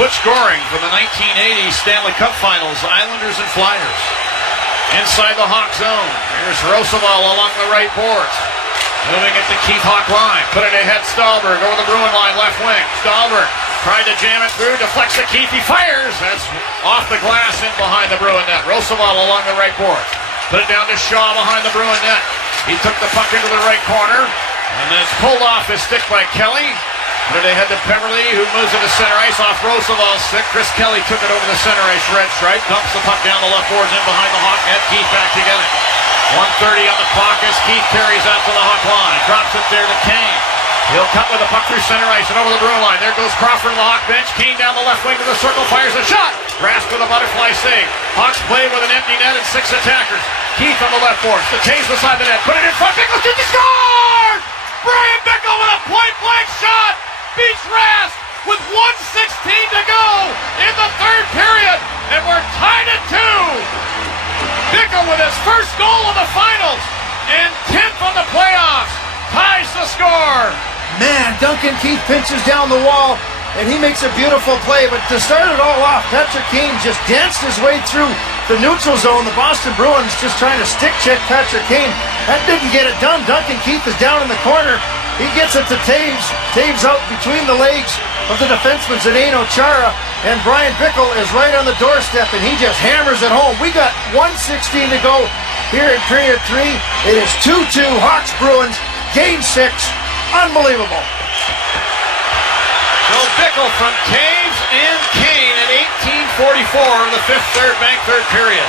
Butch Goring from the 1980 Stanley Cup Finals, Islanders and Flyers. Inside the Hawk zone. Here's Roosevelt along the right boards. Moving it to Keith Hawk line. Put it ahead Stahlberg over the Bruin line, left wing. Stahlberg tried to jam it through, deflects to Keith. He fires. That's off the glass in behind the Bruin net. Roosevelt along the right boards. Put it down to Shaw behind the Bruin net. He took the puck into the right corner. And then it's pulled off his stick by Kelly. Put it ahead to Beverly, who moves it to center ice off Roosevelt's stick. Chris Kelly took it over the center ice red stripe. Dumps the puck down the left boards in behind the Hawk net. Keith back to get it. 1:30 on the clock as Keith carries out to the Hawk line. Drops it there to Kane. He'll cut with the puck through center ice and over the Bruin line. There goes Crawford on the Hawk bench. Kane down the left wing to the circle, fires a shot. Rask with a butterfly save. Hawks play with an empty net and 6 attackers. Keith on the left boards. The Taves beside the net. Put it in front. Bickle shoots. He scores! Brian Bickle with a point-blank shot. Beats Rask with 1:16 to go in the third period. And we're tied at 2. Bickle with his first goal of the finals and 10th on the playoffs. Ties the score. Man, Duncan Keith pinches down the wall, and he makes a beautiful play. But to start it all off, Patrick Kane just danced his way through the neutral zone. The Boston Bruins just trying to stick check Patrick Kane. That didn't get it done. Duncan Keith is down in the corner. He gets it to Taves. Taves out between the legs of the defenseman Zdeno Chara. And Brian Bickle is right on the doorstep, and he just hammers it home. We got 1:16 to go here in period 3. It is 2-2 Hawks Bruins. Game 6, unbelievable. So Bickle from Taves and Kane at 18:44 of the third period.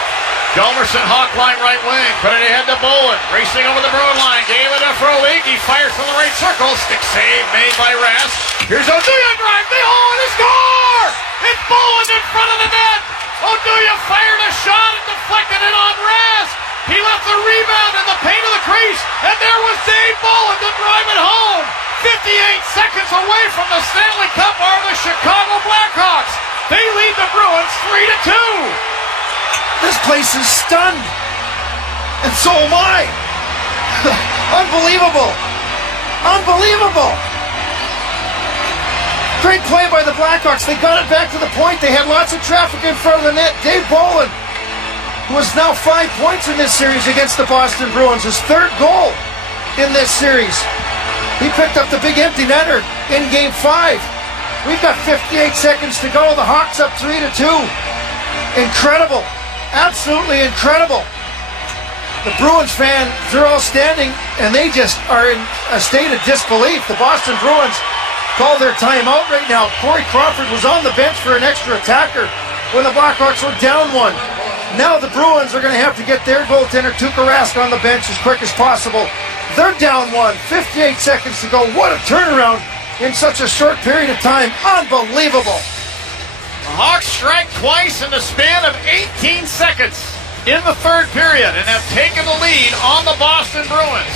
Hjalmarsson Hawk line right wing, put it ahead to Bolin, racing over the Bruin line, gave it to Frolik, he fires from the right circle, stick save made by Rask. Here's Oduya drive, they hole and score! It's Bolin in front of the net. Oduya fired a shot and deflected it on Rask. He left the rebound in the paint of the crease, and there was Dave Bolin to drive it home. 58 seconds away from the Stanley Cup are the Chicago Blackhawks. They lead the Bruins 3-2. This place is stunned, and so am I. Unbelievable. Unbelievable. Great play by the Blackhawks. They got it back to the point. They had lots of traffic in front of the net. Dave Bolin, who has now 5 points in this series against the Boston Bruins, his third goal in this series. He picked up the big empty netter in Game 5. We've got 58 seconds to go. The Hawks up 3-2. Incredible. Absolutely incredible. The Bruins fan, they're all standing, and they just are in a state of disbelief. The Boston Bruins call their timeout right now. Corey Crawford was on the bench for an extra attacker when the Blackhawks were down 1. Now the Bruins are going to have to get their goaltender Tuukka Rask on the bench as quick as possible. They're down 1. 58 seconds to go. What a turnaround in such a short period of time. Unbelievable. The Hawks strike twice in the span of 18 seconds in the third period and have taken the lead on the Boston Bruins.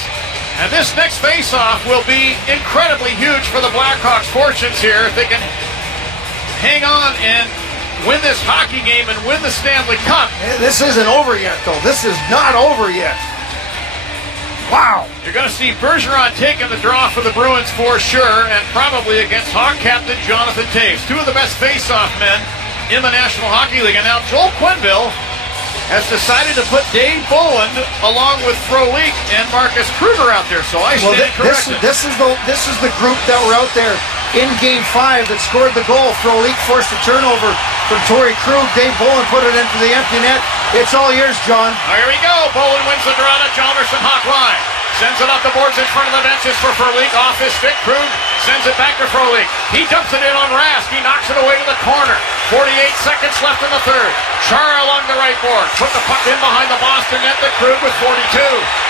And this next face-off will be incredibly huge for the Blackhawks' fortunes here if they can hang on and win this hockey game and win the Stanley Cup. This isn't over yet, though. This is not over yet. Wow. You're going to see Bergeron taking the draw for the Bruins for sure, and probably against Hawk captain Jonathan Taves. Two of the best face-off men in the National Hockey League. And now Joel Quenneville has decided to put Dave Bolin along with Frolik and Marcus Kruger out there. So I stand corrected. This is the group that were out there in Game 5 that scored the goal. Frolik forced a turnover from Torrey Krug. Dave Bolin put it into the empty net. It's all yours, John. Here we go. Bolin wins the draw to Hjalmarsson Hawk line. Sends it up the boards in front of the benches for Frolik. Off his stick, Krug sends it back to Frolik. He dumps it in on Rask. He knocks it away to the corner. 48 seconds left in the third. Chara along the right board. Put the puck in behind the Boston net to Krug with 42.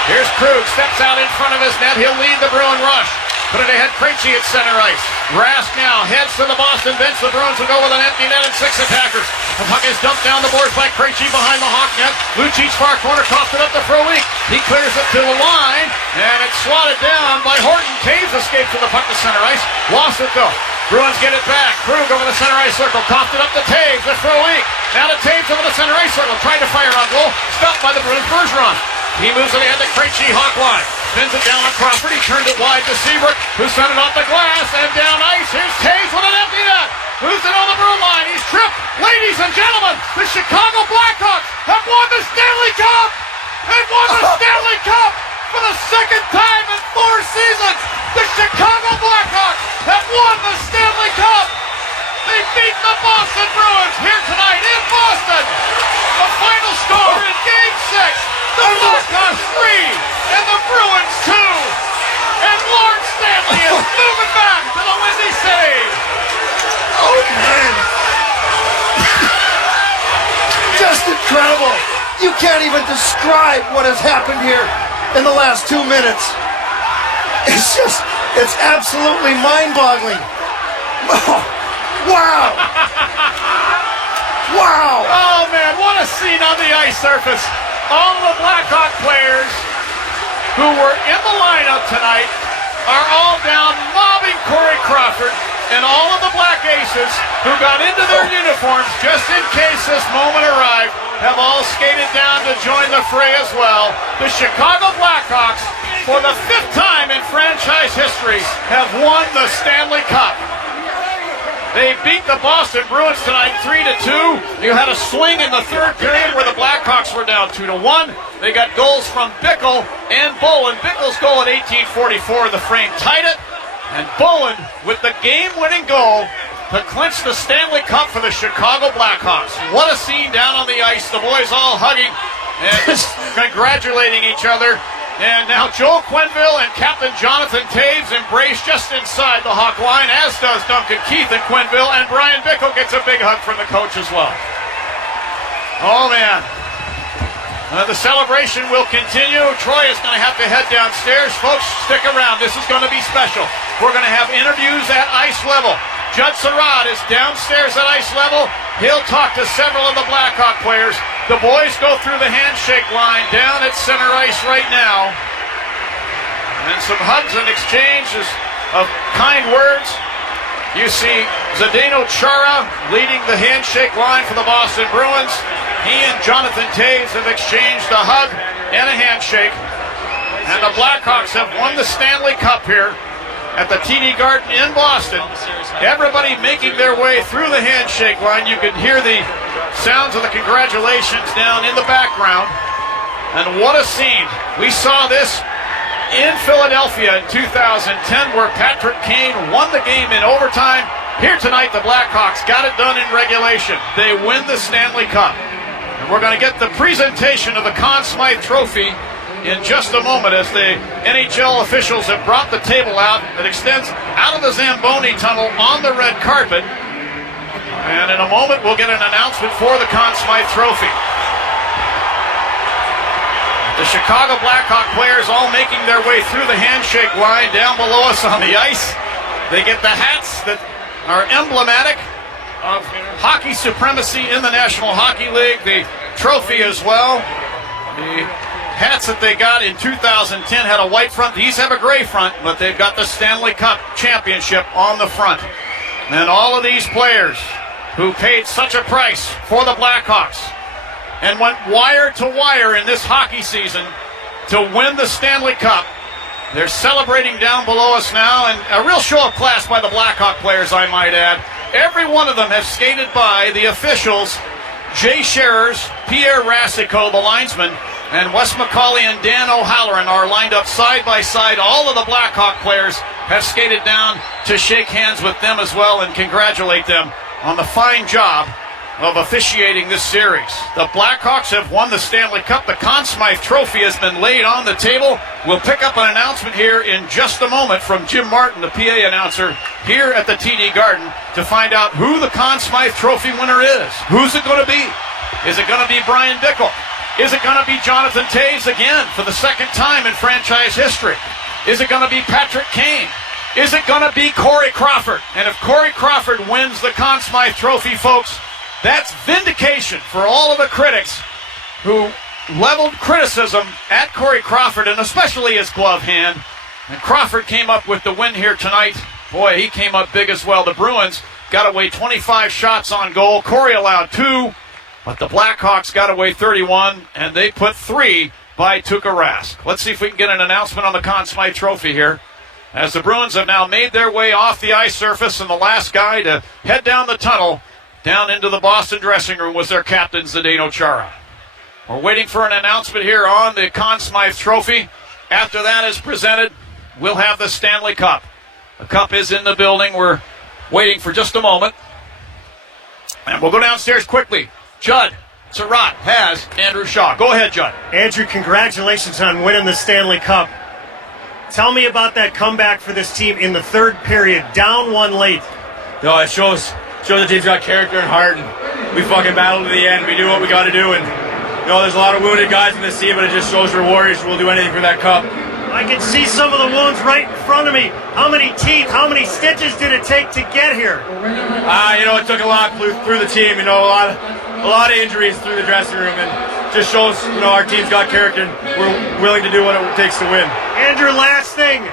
Here's Krug. Steps out in front of his net. He'll lead the Bruin rush. Put it ahead, Krejci at center ice. Rask now heads to the Boston bench. The Bruins will go with an empty net and 6 attackers. The puck is dumped down the boards by Krejci behind the Hawk net. Lucic far corner, tossed it up to Frolik. He clears it to the line, and it's swatted down by Horton. Taves escapes with the puck to center ice. Lost it though. Bruins get it back. Krug over the center ice circle. Tossed it up to Taves with Frolik. Now to Taves over the center ice circle. Trying to fire on goal. Stopped by the Bruins. Bergeron. He moves it ahead to Krejci, Hawk line. Spins it down on Crawford. He turned it wide to Seabrook, who sent it off the glass and down ice. Here's Taves with an empty net. Moves it on the Bruin line. and gentlemen, the Chicago Blackhawks have won the Stanley Cup! They've won the Stanley Cup for the second time in 4 seasons! The Chicago Blackhawks have won the Stanley Cup! They beat the Boston Bruins here tonight in Boston! The final score in Game 6, the Blackhawks 3 and the Bruins 2! And Lord Stanley is moving back to the Windy City! Oh, man. Just incredible. You can't even describe what has happened here in the last 2 minutes. It's absolutely mind-boggling. Oh, wow. Wow. Oh, man, what a scene on the ice surface. All the Blackhawk players who were in the lineup tonight are all down mobbing Corey Crawford, and all of the Black Aces who got into their uniforms just in case this moment arrived have all skated down to join the fray as well. The Chicago Blackhawks, for the 5th time in franchise history, have won the Stanley Cup. They beat the Boston Bruins tonight 3-2. You had a swing in the 3rd period where the Blackhawks were down 2-1. They got goals from Bickell and Bolin. Bickell's goal at 18:44, the frame tied it. And Bolin with the game-winning goal to clinch the Stanley Cup for the Chicago Blackhawks. What a scene down on the ice. The boys all hugging and congratulating each other. And now Joel Quenneville and Captain Jonathan Toews embrace just inside the Hawk line, as does Duncan Keith and Quenneville, and Brian Bickell gets a big hug from the coach as well. Oh, man. The celebration will continue. Troy is going to have to head downstairs. Folks, stick around. This is going to be special. We're going to have interviews at ice level. Judd Surratt is downstairs at ice level. He'll talk to several of the Blackhawk players. The boys go through the handshake line down at center ice right now. And some hugs and exchanges of kind words. You see Zdeno Chara leading the handshake line for the Boston Bruins. He and Jonathan Toews have exchanged a hug and a handshake. And the Blackhawks have won the Stanley Cup here at the TD Garden in Boston. Everybody making their way through the handshake line. You can hear the sounds of the congratulations down in the background. And what a scene. We saw this in Philadelphia in 2010 where Patrick Kane won the game in overtime. Here tonight, the Blackhawks got it done in regulation. They win the Stanley Cup. And we're going to get the presentation of the Conn Smythe Trophy in just a moment as the NHL officials have brought the table out that extends out of the Zamboni tunnel on the red carpet. And in a moment, we'll get an announcement for the Conn Smythe Trophy. The Chicago Blackhawk players all making their way through the handshake line down below us on the ice. They get the hats that are emblematic of hockey supremacy in the National Hockey League, the trophy as well. The hats that they got in 2010 had a white front. These have a gray front, but they've got the Stanley Cup championship on the front. And all of these players who paid such a price for the Blackhawks and went wire to wire in this hockey season to win the Stanley Cup, they're celebrating down below us now, and a real show of class by the Blackhawk players, I might add. Every one of them have skated by the officials. Jay Scherers, Pierre Rasico, the linesman, and Wes McCauley and Dan O'Halloran are lined up side by side. All of the Blackhawk players have skated down to shake hands with them as well and congratulate them on the fine job of officiating this series. The Blackhawks have won the Stanley Cup. The Conn Smythe Trophy has been laid on the table. We'll pick up an announcement here in just a moment from Jim Martin, the PA announcer, here at the TD Garden to find out who the Conn Smythe Trophy winner is. Who's it going to be? Is it going to be Brian Bickell? Is it going to be Jonathan Toews again for the second time in franchise history? Is it going to be Patrick Kane? Is it going to be Corey Crawford? And if Corey Crawford wins the Conn Smythe Trophy, folks, that's vindication for all of the critics who leveled criticism at Corey Crawford, and especially his glove hand. And Crawford came up with the win here tonight. Boy, he came up big as well. The Bruins got away 25 shots on goal. Corey allowed 2, but the Blackhawks got away 31, and they put 3 by Tuukka Rask. Let's see if we can get an announcement on the Conn Smythe Trophy here, as the Bruins have now made their way off the ice surface, and the last guy to head down the tunnel down into the Boston dressing room was their captain, Zdeno Chara. We're waiting for an announcement here on the Conn Smythe Trophy. After that is presented, we'll have the Stanley Cup. The cup is in the building. We're waiting for just a moment. And we'll go downstairs quickly. Judd Surratt has Andrew Shaw. Go ahead, Judd. Andrew, congratulations on winning the Stanley Cup. Tell me about that comeback for this team in the third period, down one late. No, it shows the team's got character and heart, and we fucking battled to the end. We do what we got to do, and there's a lot of wounded guys in this team, but it just shows we're warriors. We'll do anything for that cup. I can see some of the wounds right in front of me. How many teeth, how many stitches did it take to get here? It took a lot through the team. A lot of injuries through the dressing room, and just shows our team's got character, and we're willing to do what it takes to win. Andrew, last thing.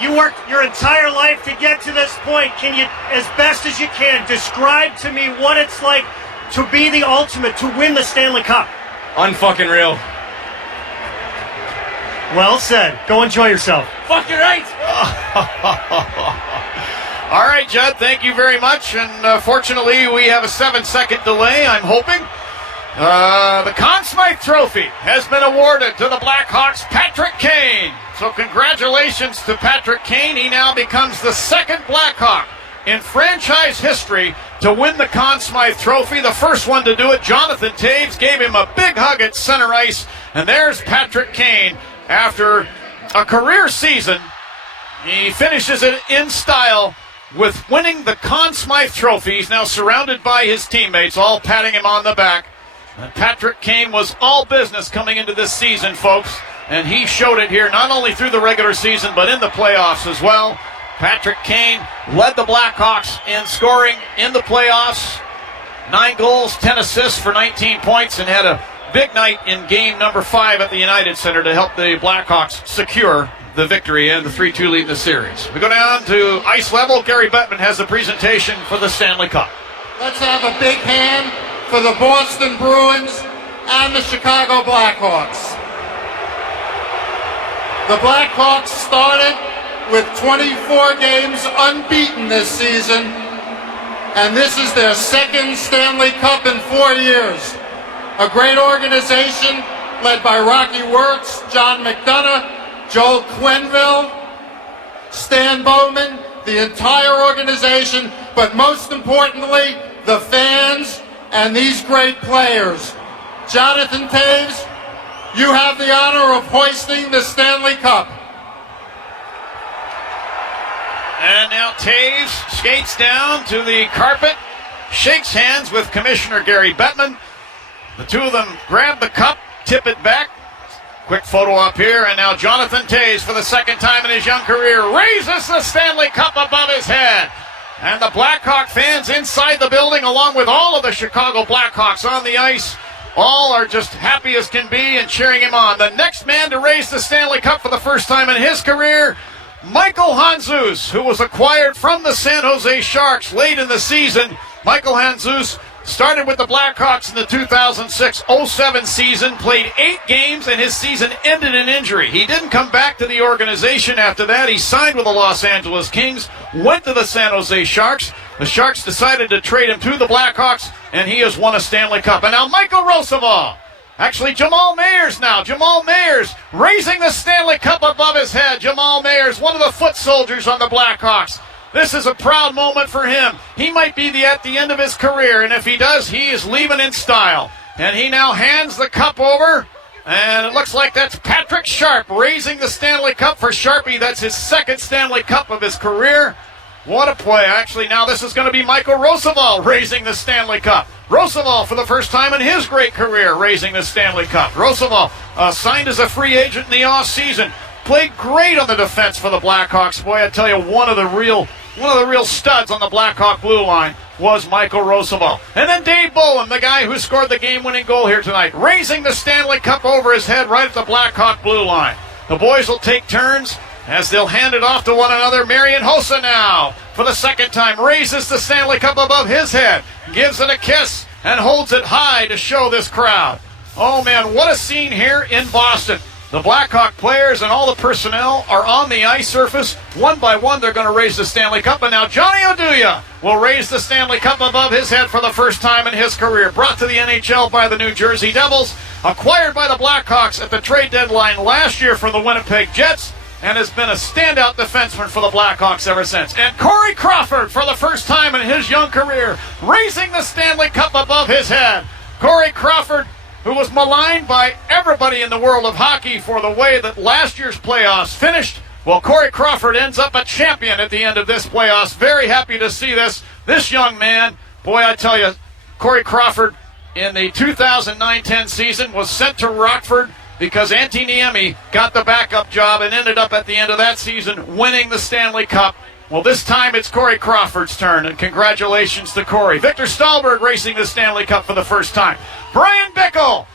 You worked your entire life to get to this point. Can you, as best as you can, describe to me what it's like to be the ultimate, to win the Stanley Cup? Unfucking real. Well said. Go enjoy yourself. Fucking right. All right, Judd, thank you very much. And fortunately, we have a 7-second delay, I'm hoping. The Conn Smythe Trophy has been awarded to the Blackhawks' Patrick Kane. So congratulations to Patrick Kane. He now becomes the second Blackhawk in franchise history to win the Conn Smythe Trophy. The first one to do it, Jonathan Toews, gave him a big hug at center ice. And there's Patrick Kane after a career season. He finishes it in style with winning the Conn Smythe Trophy. He's now surrounded by his teammates, all patting him on the back. And Patrick Kane was all business coming into this season, folks. And he showed it here, not only through the regular season, but in the playoffs as well. Patrick Kane led the Blackhawks in scoring in the playoffs. 9 goals, 10 assists for 19 points, and had a big night in game number 5 at the United Center to help the Blackhawks secure the victory and the 3-2 lead in the series. We go down to ice level. Gary Bettman has the presentation for the Stanley Cup. Let's have a big hand for the Boston Bruins and the Chicago Blackhawks. The Blackhawks started with 24 games unbeaten this season, and this is their second Stanley Cup in 4 years. A great organization led by Rocky Wirtz, John McDonough, Joel Quenneville, Stan Bowman, the entire organization, but most importantly, the fans and these great players. Jonathan Toews, you have the honor of hoisting the Stanley Cup. And now Toews skates down to the carpet, shakes hands with Commissioner Gary Bettman. The two of them grab the cup, tip it back. Quick photo up here, and now Jonathan Toews, for the second time in his young career, raises the Stanley Cup above his head. And the Blackhawk fans inside the building, along with all of the Chicago Blackhawks on the ice, all are just happy as can be and cheering him on. The next man to raise the Stanley Cup for the first time in his career, Michael Handzus, who was acquired from the San Jose Sharks late in the season. Michael Handzus started with the Blackhawks in the 2006-07 season, played 8 games, and his season ended in injury. He didn't come back to the organization after that. He signed with the Los Angeles Kings, went to the San Jose Sharks. The Sharks decided to trade him to the Blackhawks, and he has won a Stanley Cup. And now Michael Roosevelt. Actually, Jamal Mayers now. Jamal Mayers raising the Stanley Cup above his head. Jamal Mayers, one of the foot soldiers on the Blackhawks. This is a proud moment for him. He might be at the end of his career, and if he does, he is leaving in style. And he now hands the cup over, and it looks like that's Patrick Sharp raising the Stanley Cup for Sharpie. That's his second Stanley Cup of his career. What a play. Actually, now this is going to be Michael Roosevelt raising the Stanley Cup. Roosevelt, for the first time in his great career, raising the Stanley Cup. Roosevelt signed as a free agent in the offseason. Played great on the defense for the Blackhawks. Boy, I tell you, one of the real studs on the Blackhawk blue line was Michael Roosevelt. And then Dave Bolin, the guy who scored the game-winning goal here tonight, raising the Stanley Cup over his head right at the Blackhawk blue line. The boys will take turns as they'll hand it off to one another. Marian Hossa now, for the second time, raises the Stanley Cup above his head, gives it a kiss, and holds it high to show this crowd. Oh, man, what a scene here in Boston. The Blackhawk players and all the personnel are on the ice surface. One by one, they're going to raise the Stanley Cup. And now Johnny Oduya will raise the Stanley Cup above his head for the first time in his career. Brought to the NHL by the New Jersey Devils, acquired by the Blackhawks at the trade deadline last year from the Winnipeg Jets, and has been a standout defenseman for the Blackhawks ever since. And Corey Crawford, for the first time in his young career, raising the Stanley Cup above his head. Corey Crawford, who was maligned by everybody in the world of hockey for the way that last year's playoffs finished. Well, Corey Crawford ends up a champion at the end of this playoffs. Very happy to see this. This young man, boy, I tell you, Corey Crawford in the 2009-10 season was sent to Rockford because Antti Niemi got the backup job and ended up at the end of that season winning the Stanley Cup. Well, this time it's Corey Crawford's turn, and congratulations to Corey. Victor Stahlberg racing the Stanley Cup for the first time. Brian Bickle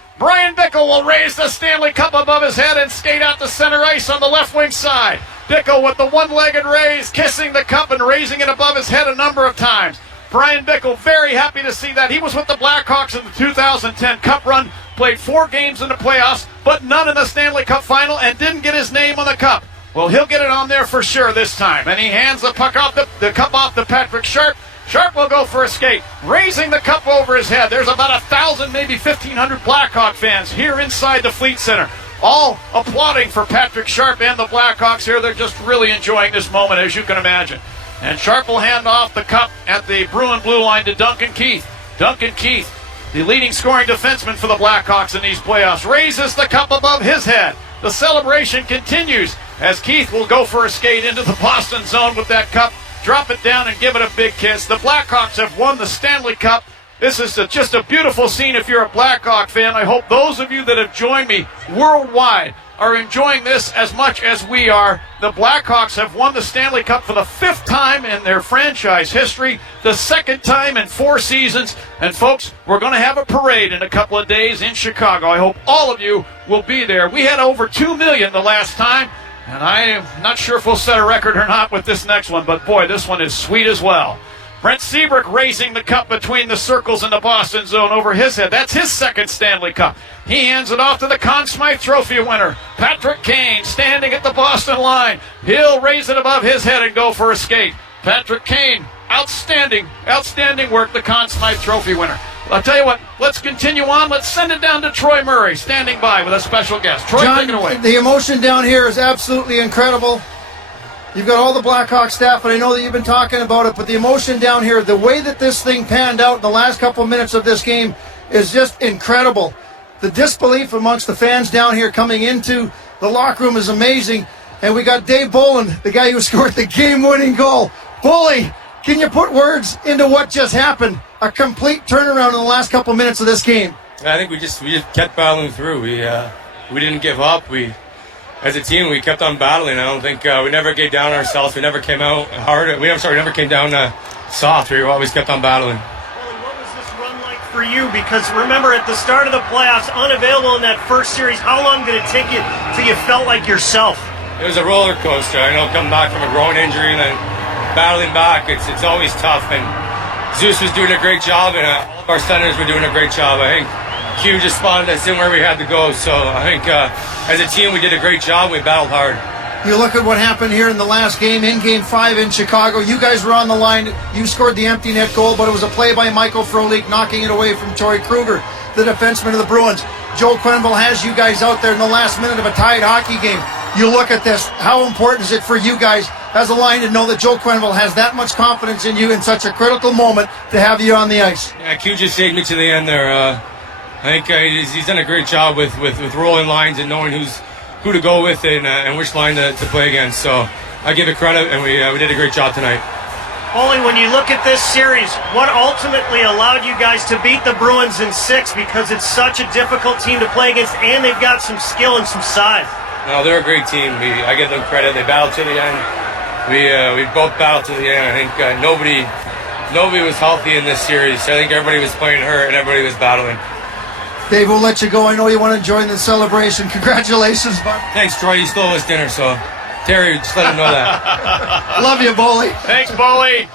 will raise the Stanley Cup above his head and skate out to center ice on the left wing side. Bickle with the one-legged raise, kissing the cup and raising it above his head a number of times. Brian Bickle, very happy to see that. He was with the Blackhawks in the 2010 Cup run, played 4 games in the playoffs, but none in the Stanley Cup final, and didn't get his name on the cup. Well, he'll get it on there for sure this time. And he hands the puck off the cup off to Patrick Sharp. Sharp will go for a skate, raising the cup over his head. There's about 1,000, maybe 1,500 Blackhawk fans here inside the Fleet Center, all applauding for Patrick Sharp and the Blackhawks here. They're just really enjoying this moment, as you can imagine. And Sharp will hand off the cup at the Bruin blue line to Duncan Keith. Duncan Keith, the leading scoring defenseman for the Blackhawks in these playoffs, raises the cup above his head. The celebration continues as Keith will go for a skate into the Boston zone with that cup, drop it down and give it a big kiss. The Blackhawks have won the Stanley Cup. This is just a beautiful scene if you're a Blackhawk fan. I hope those of you that have joined me worldwide are enjoying this as much as we are. The Blackhawks have won the Stanley Cup for the 5th time in their franchise history, the 2nd time in 4 seasons. And folks, we're going to have a parade in a couple of days in Chicago. I hope all of you will be there. We had over 2 million the last time, and I am not sure if we'll set a record or not with this next one, but boy, this one is sweet as well. Brent Seabrook raising the cup between the circles in the Boston zone over his head. That's his 2nd Stanley Cup. He hands it off to the Conn Smythe Trophy winner, Patrick Kane, standing at the Boston line. He'll raise it above his head and go for a skate. Patrick Kane, outstanding work, the Conn Smythe Trophy winner. I'll tell you what, let's continue on. Let's send it down to Troy Murray, standing by with a special guest. Troy, John, take it away. The emotion down here is absolutely incredible. You've got all the Blackhawk staff, and I know that you've been talking about it, but the emotion down here, the way that this thing panned out in the last couple of minutes of this game is just incredible. The disbelief amongst the fans down here coming into the locker room is amazing. And we got Dave Bolland, the guy who scored the game-winning goal. Bully, can you put words into what just happened? A complete turnaround in the last couple of minutes of this game. I think we just kept battling through. We didn't give up. As a team, we kept on battling. I don't think we never gave down ourselves. We never came out hard. We never came down soft. We always kept on battling. What was this run like for you? Because remember, at the start of the playoffs, unavailable in that first series, how long did it take you till you felt like yourself? It was a roller coaster. I know, coming back from a groin injury and then battling back, it's always tough. And Zeus was doing a great job, and all of our centers were doing a great job. I think Q just spotted us in where we had to go. So I think as a team, we did a great job. We battled hard. You look at what happened here in the last game, in Game 5 in Chicago. You guys were on the line. You scored the empty net goal, but it was a play by Michael Frolik, knocking it away from Torrey Kruger, the defenseman of the Bruins. Joe Quenneville has you guys out there in the last minute of a tied hockey game. You look at this. How important is it for you guys as a line to know that Joe Quenneville has that much confidence in you in such a critical moment to have you on the ice? Yeah, Q just saved me to the end there. I think he's done a great job with rolling lines and knowing who to go with and which line to play against. So I give it credit, and we did a great job tonight. Only when you look at this series, what ultimately allowed you guys to beat the Bruins in 6, because it's such a difficult team to play against, and they've got some skill and some size. No, they're a great team. I give them credit. They battled to the end. We both battled to the end. I think nobody was healthy in this series. I think everybody was playing hurt and everybody was battling. Dave, we'll let you go. I know you want to join the celebration. Congratulations, bud. Thanks, Troy. You stole us dinner, so Terry, just let him know that. Love you, Bully. Thanks, Bully.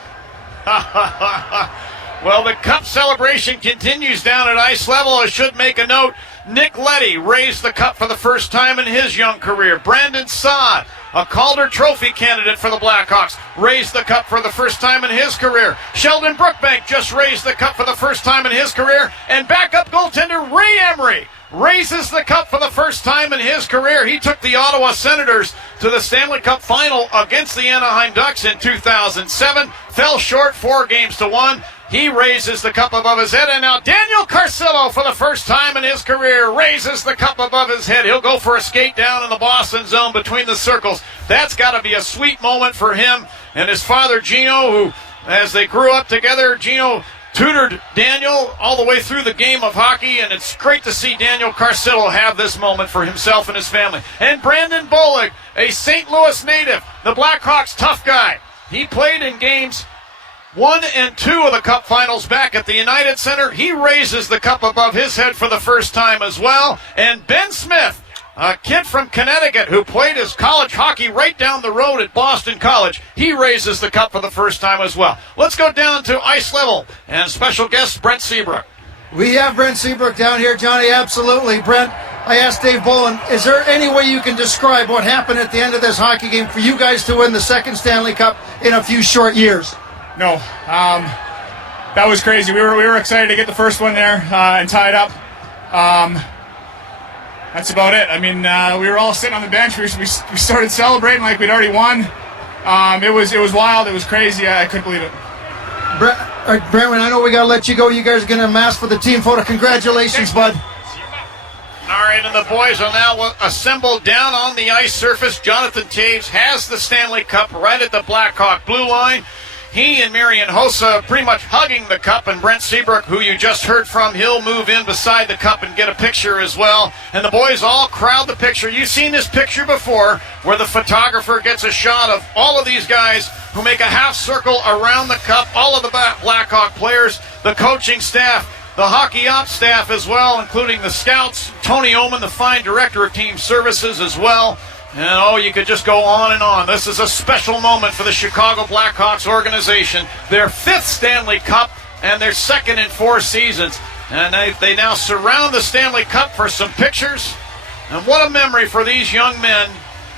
Well, the cup celebration continues down at ice level. I should make a note. Nick Leddy raised the cup for the first time in his young career. Brandon Saad, a Calder Trophy candidate for the Blackhawks, raised the cup for the first time in his career. Sheldon Brookbank just raised the cup for the first time in his career. And backup goaltender Ray Emery raises the cup for the first time in his career. He took the Ottawa Senators to the Stanley Cup final against the Anaheim Ducks in 2007. Fell short 4-1. He raises the cup above his head. And now Daniel Carcillo, for the first time in his career, raises the cup above his head. He'll go for a skate down in the Boston zone between the circles. That's got to be a sweet moment for him and his father, Gino, who, as they grew up together, Gino tutored Daniel all the way through the game of hockey, and it's great to see Daniel Carcillo have this moment for himself and his family. And Brandon Bollig, a St. Louis native, the Blackhawks tough guy. He played in games 1 and 2 of the Cup Finals back at the United Center. He raises the cup above his head for the first time as well. And Ben Smith, a kid from Connecticut who played his college hockey right down the road at Boston College, he raises the cup for the first time as well. Let's go down to ice level and special guest Brent Seabrook. We have Brent Seabrook down here, Johnny, absolutely. Brent, I asked Dave Bolin, is there any way you can describe what happened at the end of this hockey game for you guys to win the second Stanley Cup in a few short years? No, that was crazy. We were excited to get the first one there and tie it up. That's about it. I mean, we were all sitting on the bench. We started celebrating like we'd already won. It was wild. It was crazy. I couldn't believe it. Brent, I know we got to let you go. You guys are going to mask for the team photo. Congratulations, bud. All right, and the boys are now assembled down on the ice surface. Jonathan Taves has the Stanley Cup right at the Blackhawk blue line. He and Marian Hossa pretty much hugging the cup, and Brent Seabrook, who you just heard from, he'll move in beside the cup and get a picture as well. And the boys all crowd the picture. You've seen this picture before where the photographer gets a shot of all of these guys who make a half circle around the cup, all of the Blackhawk players, the coaching staff, the hockey ops staff as well, including the scouts, Tony Oman, the fine director of team services as well. And you could just go on and on. This is a special moment for the Chicago Blackhawks organization. Their 5th Stanley Cup and their 2nd in 4 seasons. And they now surround the Stanley Cup for some pictures. And what a memory for these young men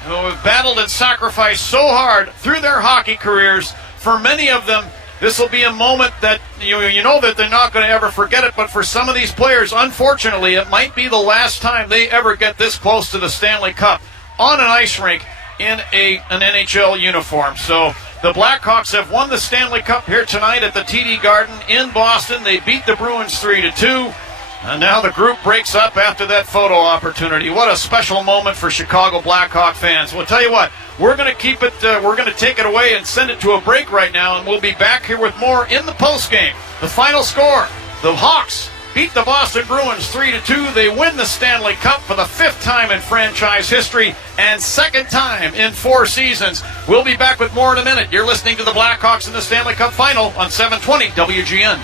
who have battled and sacrificed so hard through their hockey careers. For many of them, this will be a moment that you know that they're not going to ever forget it. But for some of these players, unfortunately, it might be the last time they ever get this close to the Stanley Cup on an ice rink in an NHL uniform. So the Blackhawks have won the Stanley Cup here tonight at the TD Garden in Boston. They beat the Bruins 3-2. And now the group breaks up after that photo opportunity. What a special moment for Chicago Blackhawk fans. We'll tell you what, we're going to keep it, we're going to take it away and send it to a break right now, and we'll be back here with more in the postgame. The final score, the Hawks beat the Boston Bruins 3-2. They win the Stanley Cup for the 5th time in franchise history and 2nd time in 4 seasons. We'll be back with more in a minute. You're listening to the Blackhawks in the Stanley Cup final on 720 WGN.